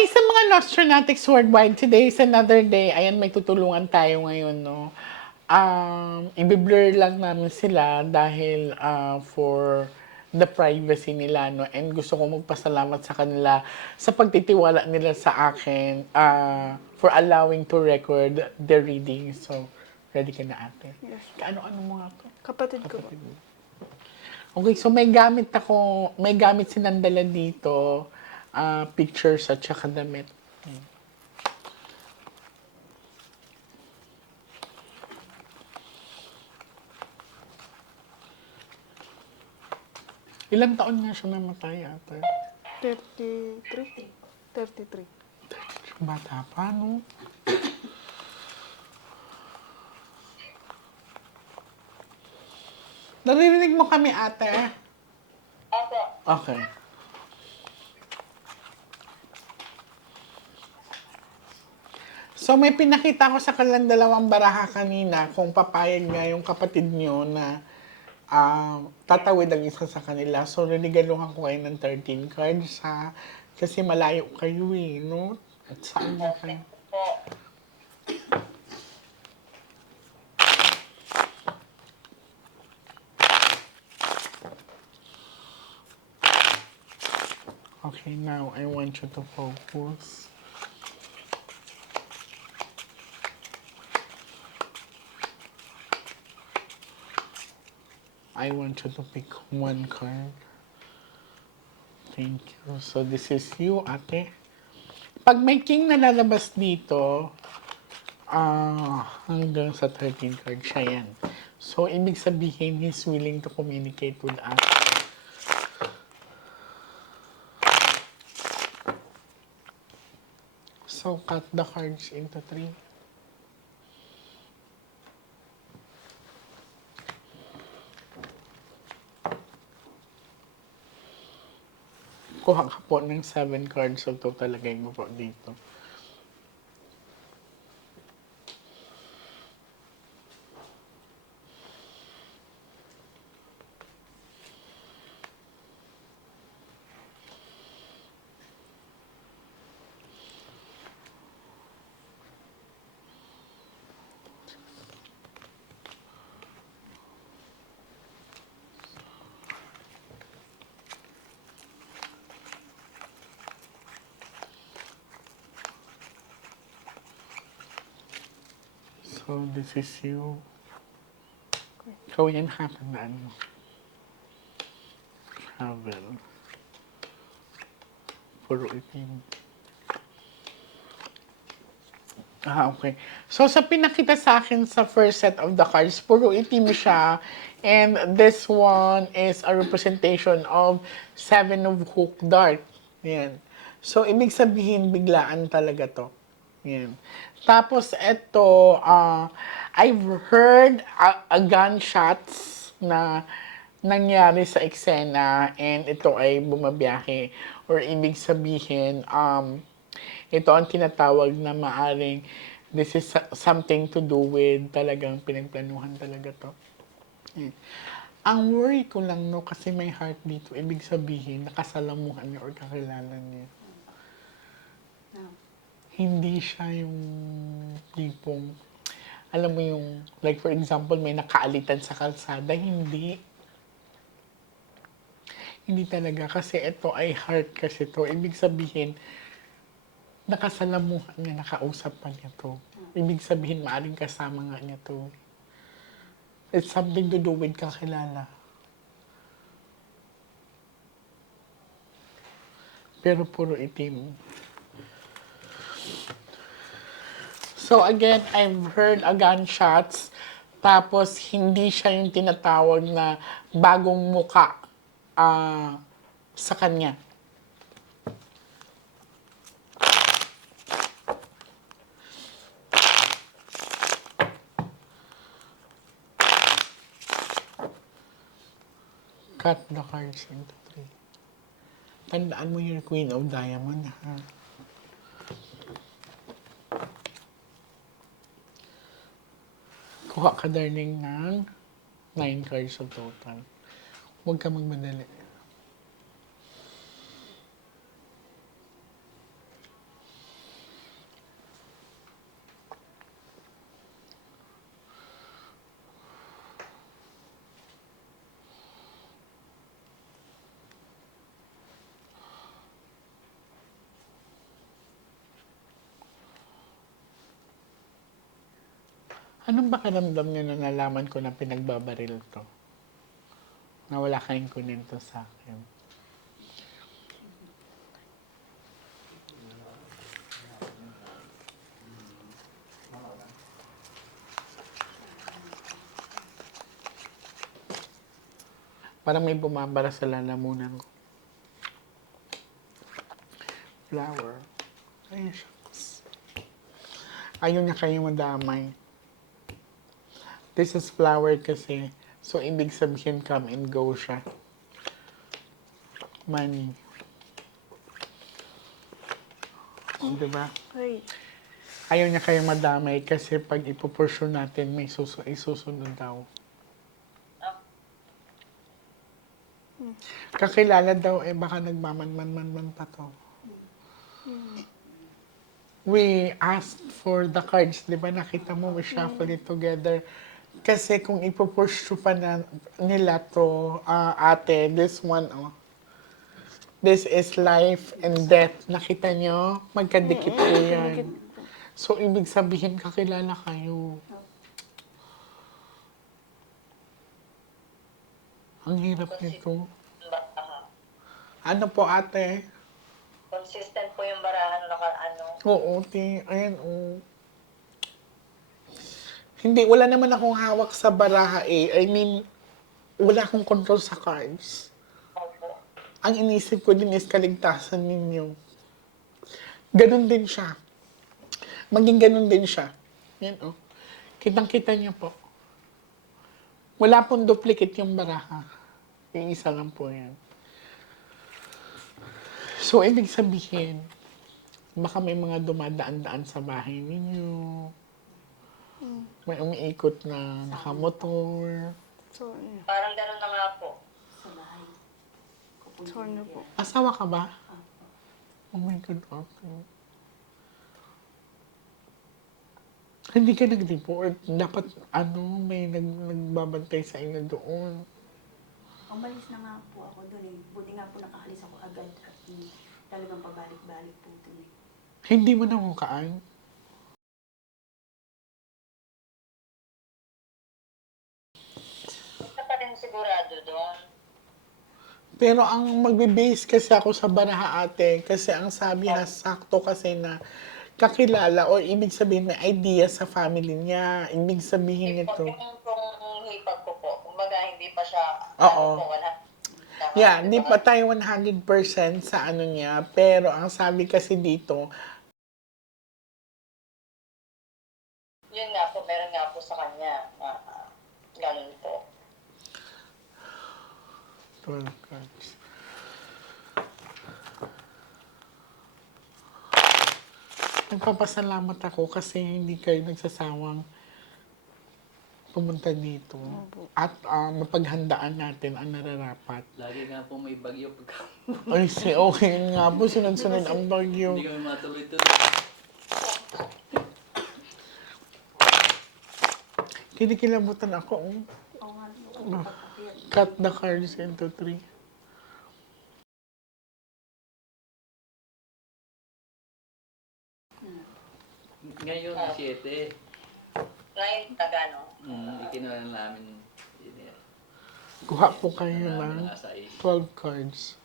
Hi sa mga Nostronatics worldwide. Today is another day. Ayan, may tutulungan tayo ngayon, no? I-blur lang namin sila dahil for the privacy nila, no? And gusto ko magpasalamat sa kanila sa pagtitiwala nila sa akin for allowing to record the reading. So, ready ka na, ate? Yes. Ano-ano mo nga to? Kapatid ko. Kapatid mo. Okay, so may gamit sinandala dito, pictures at saka damit. Ilang taon nga siya namatay, ate? 33. 33. Bata pa, no? Naririnig mo kami, ate? Opo. Okay. So, may pinakita ko sa kanilang dalawang baraha kanina kung papayag nga yung kapatid nyo na tatawid ang isa sa kanila. So, niligaluhan ko kayo ng 13 cards, ha? Kasi malayo kayo, eh, no? At saan na kayo? Po. Okay, now I want you to focus. I want you to pick one card. Thank you. So, this is you, ate. Pag may king na lalabas dito, hanggang sa 13 card siya yan. So, ibig sabihin, he's willing to communicate with us. So, cut the cards into 3. Kuha ka po ng 7 cards. So, ito talagay mo po dito. So, this is you. Ikaw yan, hatandaan mo. Travel. Puro itim. Okay. So, sa pinakita sa akin sa first set of the cards, puro itim siya. And this one is a representation of 7 of hook dart. Yan. So, ibig sabihin, biglaan talaga to. Yan. Tapos, ito, I've heard a gunshots na nangyari sa eksena and ito ay bumabiyahe. Or ibig sabihin, ito ang tinatawag na maaring this is something to do with talagang pinagplanuhan talaga to. Yan. Ang worry ko lang, no, kasi may heart dito, ibig sabihin, nakasalamuhan niya or kakilala niya. Hindi siya yung tipong, alam mo yung, like for example, may nakaalitan sa kalsada, hindi. Hindi talaga, kasi ito ay heart kasi to. Ibig sabihin, nakasalamuhan niya, nakausap pa niya to. Ibig sabihin, maaring kasama nga niya to. It's something to do with kakilala. Pero puro itim. So again, I've heard a gunshots, tapos hindi siya yung tinatawag na bagong muka sa kanya. Cut the cards into 3. Tandaan mo yung Queen of Diamond, ha? Kuha ka, darling, ng 9 cards of total. Huwag ka magmadali. Anong pakiramdam niyo na nalaman ko na pinagbabaril to? Na wala kayong kunin to sa akin. Parang may bumabara sa lalamunan ko. Flower. Ay, shucks. Ayaw niya kayo madamay. This is flower kasi. So, ibig sabihin, come and go siya. Money. Diba? Ay. Ayaw niya kayo madamay kasi pag ipupursue natin, may isusunod daw. Kakilala daw, baka nagmaman-man-man pa to. We asked for the cards, di ba? Nakita mo, we shuffle it together. Kasi kung ipupursue pa na nila to, ate, this one, this is life and death. Nakita nyo? Magkadikit po yan. So, ibig sabihin, kakilala kayo. Ang hirap nito. Ano po, ate? Consistent po yung barahan ano. Oo, ayan, Hindi, wala naman akong hawak sa baraha eh. I mean, wala akong control sa cards. Opo. Ang inisip ko din is kaligtasan ninyo. Ganon din siya. Maging ganon din siya. Yan, Kitang-kita niyo po. Wala pong duplicate yung baraha. Yung isa lang po yan. So, ibig sabihin, baka may mga dumadaan-daan sa bahay ninyo. May umiikot na nakamotor. So, ayun. Parang gano'n na nga po. So, ano po? Asawa ka ba? Oh my God, okay. Hindi ka nag-report. Dapat, may nagbabantay sa inyo doon. Umalis na nga po ako doon eh. Buti nga po nakaalis ako agad at talagang pabalik-balik po doon eh. Hindi mo namukaan? Isa pa rin sigurado doon. Pero ang magbe-base kasi ako sa baraha ate, kasi ang sabi na sakto kasi na kakilala o ibig sabihin may idea sa family niya. Ibig sabihin nito. Yung hipag ko po, kumbaga hindi pa siya, Oo. ano po, wala. Yeah, hindi pa tayo 100% sa ano niya, pero ang sabi kasi dito, Yun nga po, meron nga po sa kanya. Ganun po. 12 cards. Nagpapasalamat ako kasi hindi kayo nagsasawang pumunta dito. At mapaghandaan natin ang nararapat. Lagi nga po may bagyo pagka Ay, okay nga po, sunod-sunod ang bagyo. hindi kami matuloy-tuloy. Kinikilabutan ako. Oo nga po, pagpapayat. Cut the cards into 3. Ngayon, 7. Ngayon, tagano. Ikinuha namin yun yan. Kuha po kayo Namin ng nasa 12 cards.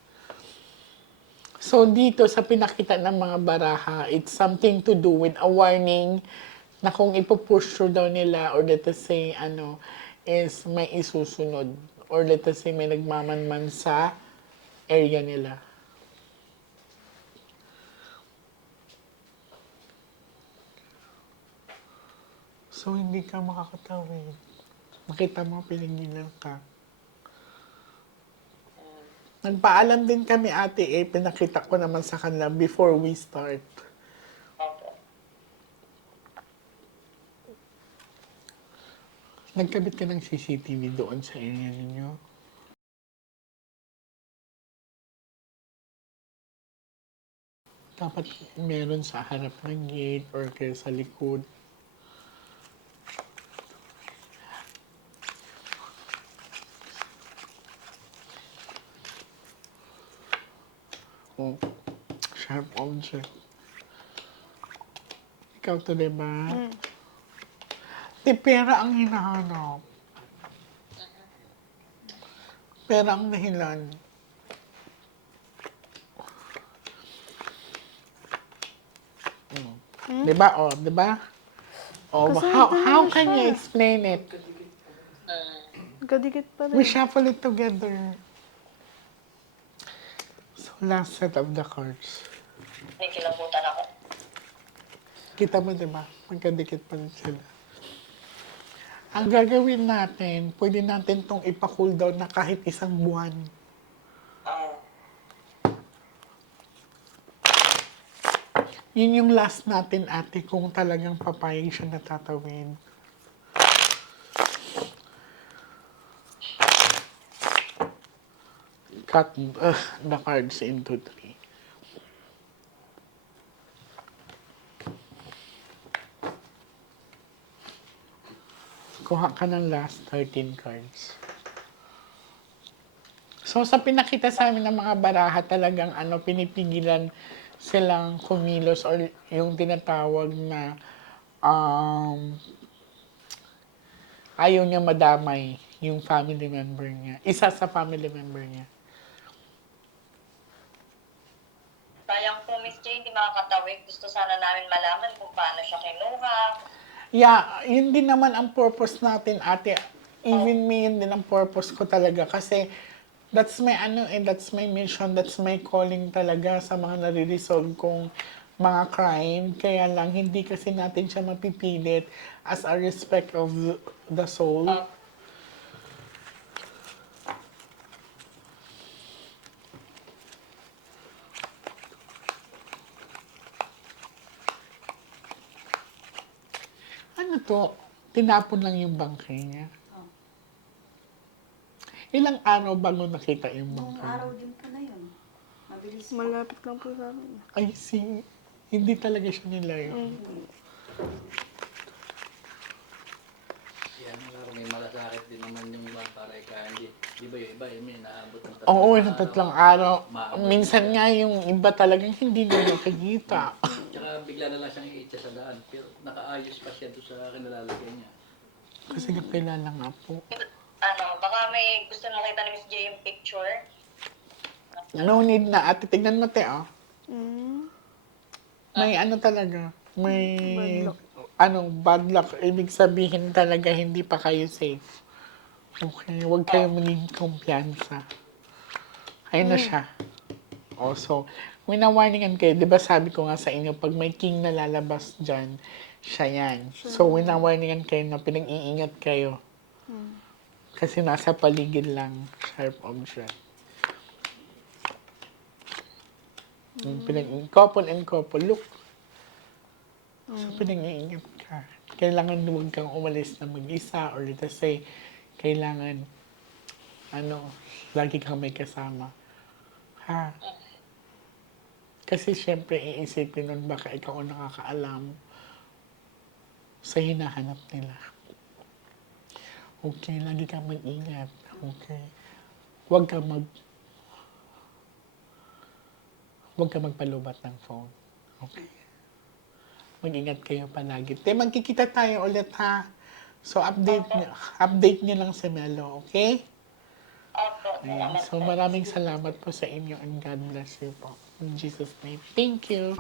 So, dito sa pinakita ng mga baraha, it's something to do with a warning na kung ipupush through daw nila or let us say, is may isusunod. Or let us say, may nagmamanman sa area nila. So, hindi ka makakatawid. Makita mo, pinigilan ka. Nagpaalam din kami ate pinakita ko naman sa kanila before we start. Opo. Nagkabit ka ng CCTV doon sa area ninyo? Dapat meron sa harap ng gate or kaya sa likod. Oh, sharp object. Ikaw to, diba? Di pera ang hinahanap. Pera ang dahilan. Diba? O, diba? O, Kasi how ganun can siya. you explain it? Kadikit pa We rin. shuffle it together. So, last set of the cards. May kilabutan ako. Kita mo, diba? Magkadikit pa rin sila. Ang gagawin natin, pwede natin tong ipa-cool down na kahit isang buwan. Ah, Yun yung last natin, ate, kung talagang papayag siya na tatawid. Cut the cards into three. Kuha ka ng last 13 cards. So, sa pinakita sa amin ng mga baraha, talagang pinipigilan silang kumilos or yung tinatawag na ayaw niya madamay yung family member niya. Isa sa family member niya. sayang po, Miss J, hindi makakatawid. Gusto sana namin malaman kung paano siya kinuha. Yeah, yun din naman ang purpose natin, ate. Even me, yun din ang purpose ko talaga. Kasi that's my that's my mission, that's my calling talaga sa mga nare-resolve kong mga crime. Kaya lang, hindi kasi natin siya mapipilit as a respect of the soul. Ano to? Tinapon lang yung bangkay niya. Ilang araw bago nakita yung Nung bangkay? araw din po na yun. Mabilis po. Malapit lang po sa amin. I see. Hindi talaga siya nilayo. Yan, laro, may malasakit din naman yung iba para kaya hindi. Di ba yung iba, yung may naabot ng Oo, yung tatlong araw. Maabot Minsan nga yung iba talagang hindi na nakikita. Tsaka bigla na lang siyang iitsa sa daan. Pero nakaayos pa siya doon sa kinalalagay niya. Kasi kakilala nga po. Baka may gusto nakita ni Miss J yung picture. No need na. Ate, tignan mo, te, oh. Mm. May talaga. May, Bad luck. bad luck. Ibig sabihin talaga hindi pa kayo safe. Okay, huwag kayo maging kumpiyansa. Ayun na siya. Also, winawarningan kayo. Di ba sabi ko nga sa inyo, pag may king na lalabas dyan, siya yan. So, winawarningan kayo na pinag-iingat kayo. Kasi nasa paligid lang, sharp object. Couple and couple, look. So, pinag-iingat ka. Kailangan huwag kang umalis na mag-isa or let's say, kailangan, lagi kang may kasama. Ha? Kasi syempre, iisipin nun baka ikaw ang nakakaalam sa hinahanap nila. Okay, lagi kang mag-ingat. Okay. Huwag kang magpalubat ng phone. Okay. Mag-ingat kayo palagi. Magkikita tayo ulit, ha? So, update niyo lang si Melo, okay? Opo, Ayan. So, maraming salamat po sa inyo and God bless you po. In Jesus' name. Thank you.